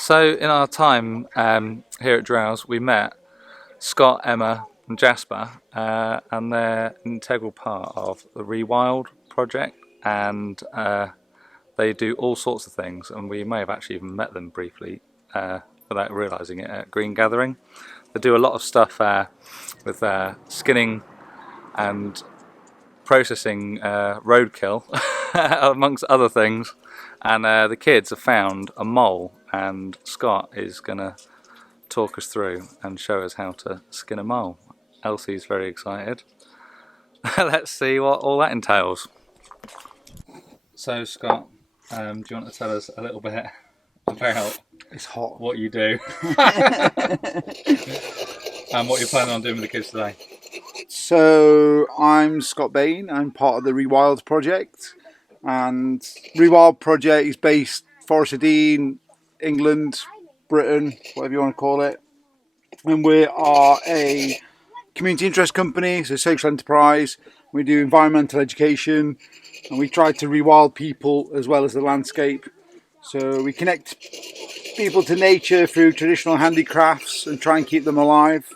So in our time here at Drowse, we met Scott, Emma and Jasper, and they're an integral part of the Rewild project, and they do all sorts of things, and we may have actually even met them briefly without realising it at Green Gathering. They do a lot of stuff with skinning and processing roadkill amongst other things, and the kids have found a mole, and Scott is going to talk us through and show us how to skin a mole. Elsie's very excited. Let's see what all that entails. So Scott, do you want to tell us a little bit about It's hot. what you do and what you're planning on doing with the kids today? So I'm Scott Bain. I'm part of the Rewild project, and Rewild project is based Forest of Dean, England, Britain, whatever you want to call it. And we are a community interest company, so social enterprise. We do environmental education, and we try to rewild people as well as the landscape. So we connect people to nature through traditional handicrafts and try and keep them alive.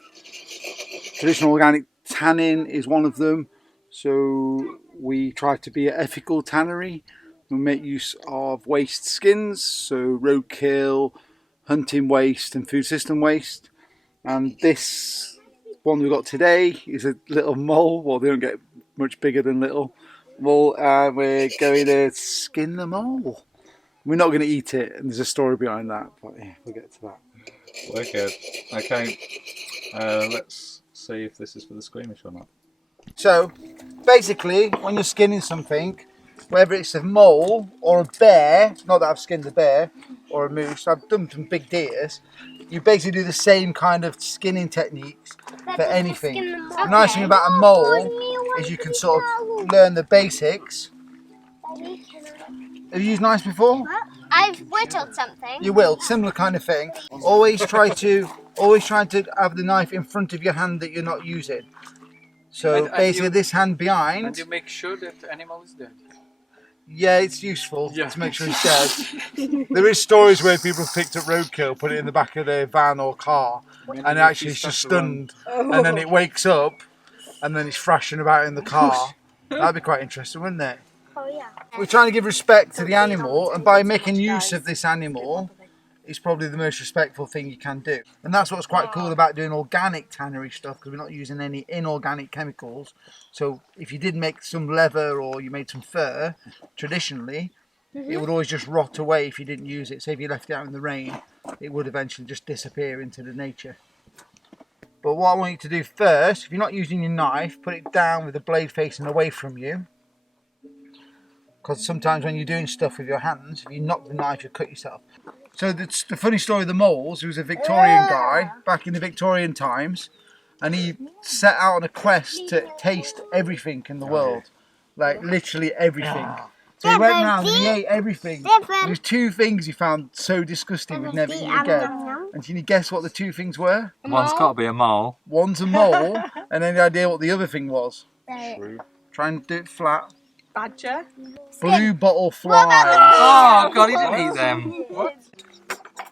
Traditional organic tanning is one of them. So we try to be an ethical tannery. We make use of waste skins, so roadkill, hunting waste and food system waste. And this one we've got today is a little mole. Well, they don't get much bigger than little. Well, we're going to skin the mole. We're not going to eat it, and there's a story behind that, but yeah, we'll get to that. Wicked. Okay, let's see if this is for the squeamish or not. So, basically, when you're skinning something, whether it's a mole or a bear, not that I've skinned a bear, or a moose, I've done some big deers, you basically do the same kind of skinning techniques for anything. The nice thing about a mole is you can sort of learn the basics. Have you used knives before? I've whittled something. You will, similar kind of thing. Always try to have the knife in front of your hand that you're not using. So basically, this hand behind. And you make sure that the animal is dead. Yeah, it's useful to make sure it's dead. There is stories where people have picked up roadkill, put it in the back of their van or car, and actually it's just stunned, and then it wakes up, and then it's thrashing about in the car. That'd be quite interesting, wouldn't it? Oh yeah. We're trying to give respect to the animal, and by making use of this animal, it's probably the most respectful thing you can do. And that's what's quite cool about doing organic tannery stuff, because we're not using any inorganic chemicals. So if you did make some leather or you made some fur, traditionally, it would always just rot away if you didn't use it. Say if you left it out in the rain, it would eventually just disappear into the nature. But what I want you to do first, if you're not using your knife, put it down with the blade facing away from you. Because sometimes when you're doing stuff with your hands, if you knock the knife, you'll cut yourself. So the funny story of the moles, he was a Victorian guy back in the Victorian times, and he set out on a quest to taste everything in the world, like literally everything. So he went around and he ate everything. There's two things he found so disgusting we'd never eat again. And can you guess what the two things were? One's got to be a mole. One's a mole, and any idea what the other thing was? True. Try and do it flat. Badger. Blue bottle flies. Oh God, he didn't eat them. What?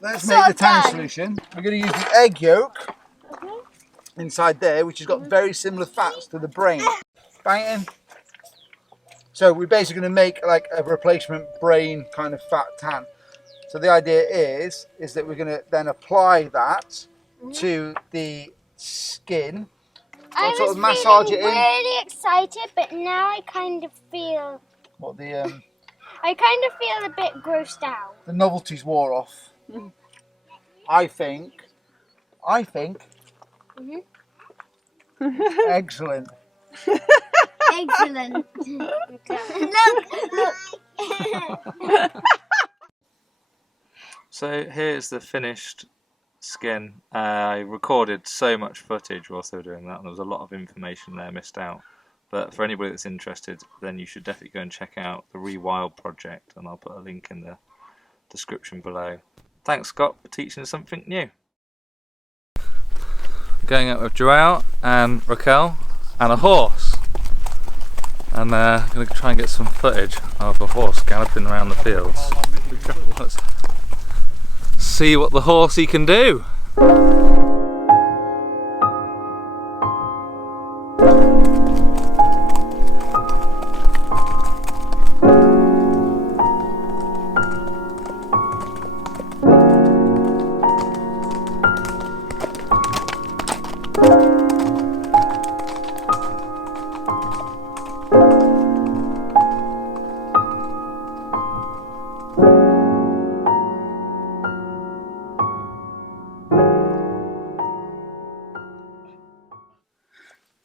Let's make the tanning solution. We're going to use the egg yolk inside there, which has got very similar fats to the brain. Bang it in. So we're basically going to make like a replacement brain kind of fat tan. So the idea is that we're going to then apply that to the skin. I was sort of massage it in. really excited, but now I kind of feel. What I kind of feel a bit grossed out. the novelty's wore off. I think. Excellent. Excellent. Look. So here's the finished skin. I recorded so much footage whilst they were doing that, and there was a lot of information there missed out. But for anybody that's interested, then you should definitely go and check out the Rewild project, and I'll put a link in the description below. Thanks, Scott, for teaching us something new. Going out with Joelle and Raquel and a horse, and I'm going to try and get some footage of a horse galloping around the fields. Let's see see what the horsey can do.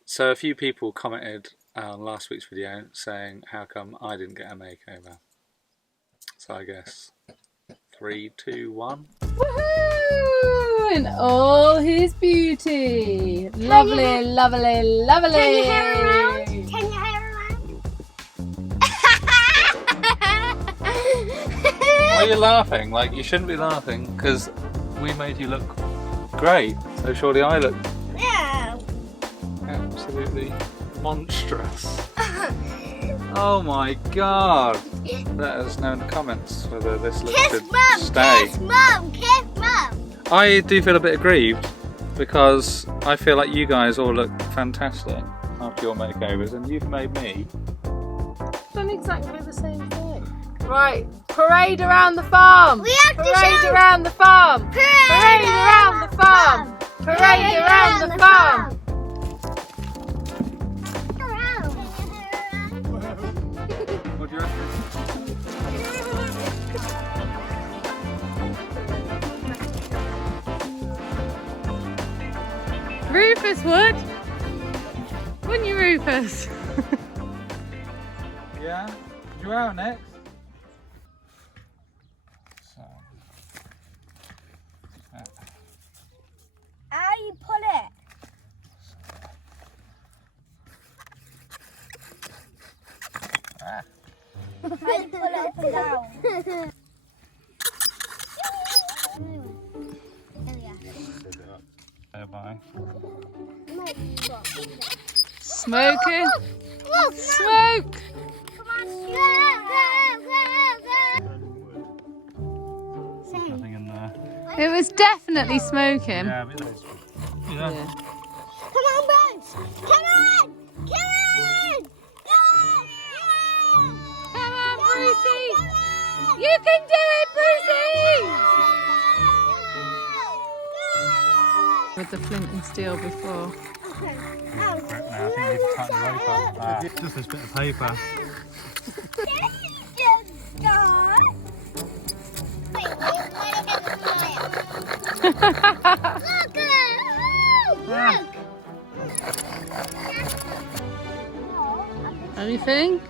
So a few people commented on last week's video saying how come I didn't get a makeover. So I guess 3, 2, 1. Woohoo! In all his beauty. Lovely, lovely, lovely. Turn your hair around. Turn your hair around. Why are you laughing? Like, you shouldn't be laughing because we made you look great. So surely I look Yeah. absolutely monstrous. Oh my god. Let us know in the comments whether this look Kiss should mum. stay. Kiss mum. Kiss mum. I do feel a bit aggrieved because I feel like you guys all look fantastic after your makeovers and you've made me. Done exactly the same thing. Right, parade around the farm. We have to Parade show- around the farm. Parade around the farm. Parade around the farm. What do you reckon? Rufus would. Wouldn't you, Rufus? Yeah? You out next? So. How you pull it? How you pull it up and down? Bye. Smoking. Look, Smoke. come on, Nothing in there. It was definitely smoking. Yeah, but there's. Yeah. Yeah. Come on, Bruce! Come on! Come on! Come on, Brucey. You can do it, Brucey. With the flint and steel before. Now I think we need to tighten the rope up. Just this bit of paper. Look! Anything?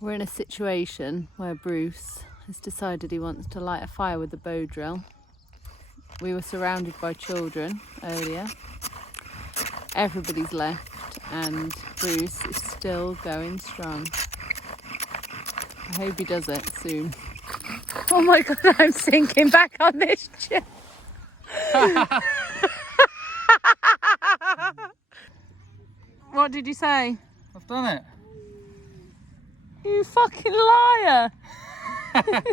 We're in a situation where Bruce has decided he wants to light a fire with a bow drill. We were surrounded by children earlier. Everybody's left and Bruce is still going strong. I hope he does it soon. Oh my god, I'm sinking back on this chair. What did you say? I've done it. You fucking liar!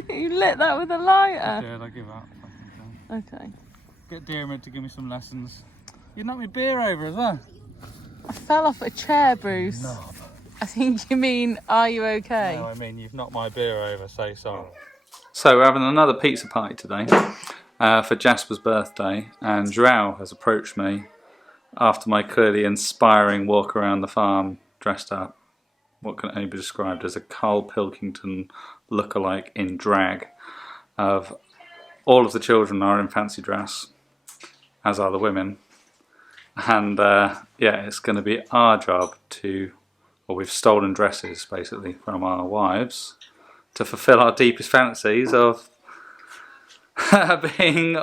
You lit that with a lighter. Did I give up? Okay. Get Dearman to give me some lessons. You knocked my beer over as well. I fell off a chair, Bruce. No. I think you mean, are you okay? No, I mean you've knocked my beer over. Say sorry. So we're having another pizza party today for Jasper's birthday, and Joao has approached me after my clearly inspiring walk around the farm dressed up. What can only be described as a Carl Pilkington lookalike in drag. Of all of the children are in fancy dress, as are the women, and yeah, it's going to be our job to, well, we've stolen dresses basically from our wives to fulfill our deepest fantasies of being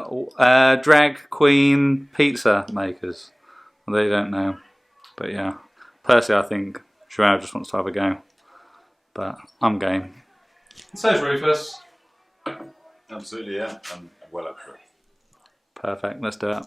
drag queen pizza makers. Well, they don't know, but yeah, personally I think Joao just wants to have a go, but I'm game. So's Rufus. Absolutely, yeah. I'm well up for it. Perfect, let's do it.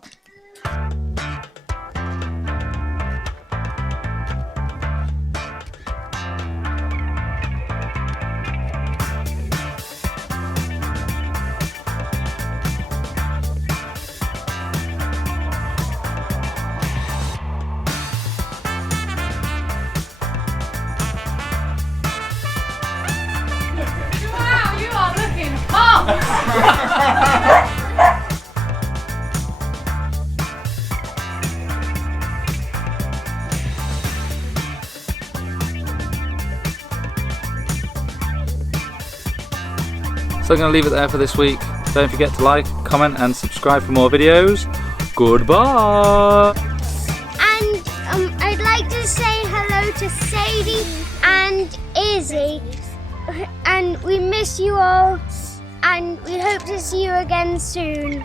So I'm going to leave it there for this week. Don't forget to like, comment and subscribe for more videos. Goodbye! And I'd like to say hello to Sadie and Izzy. And we miss you all. And we hope to see you again soon.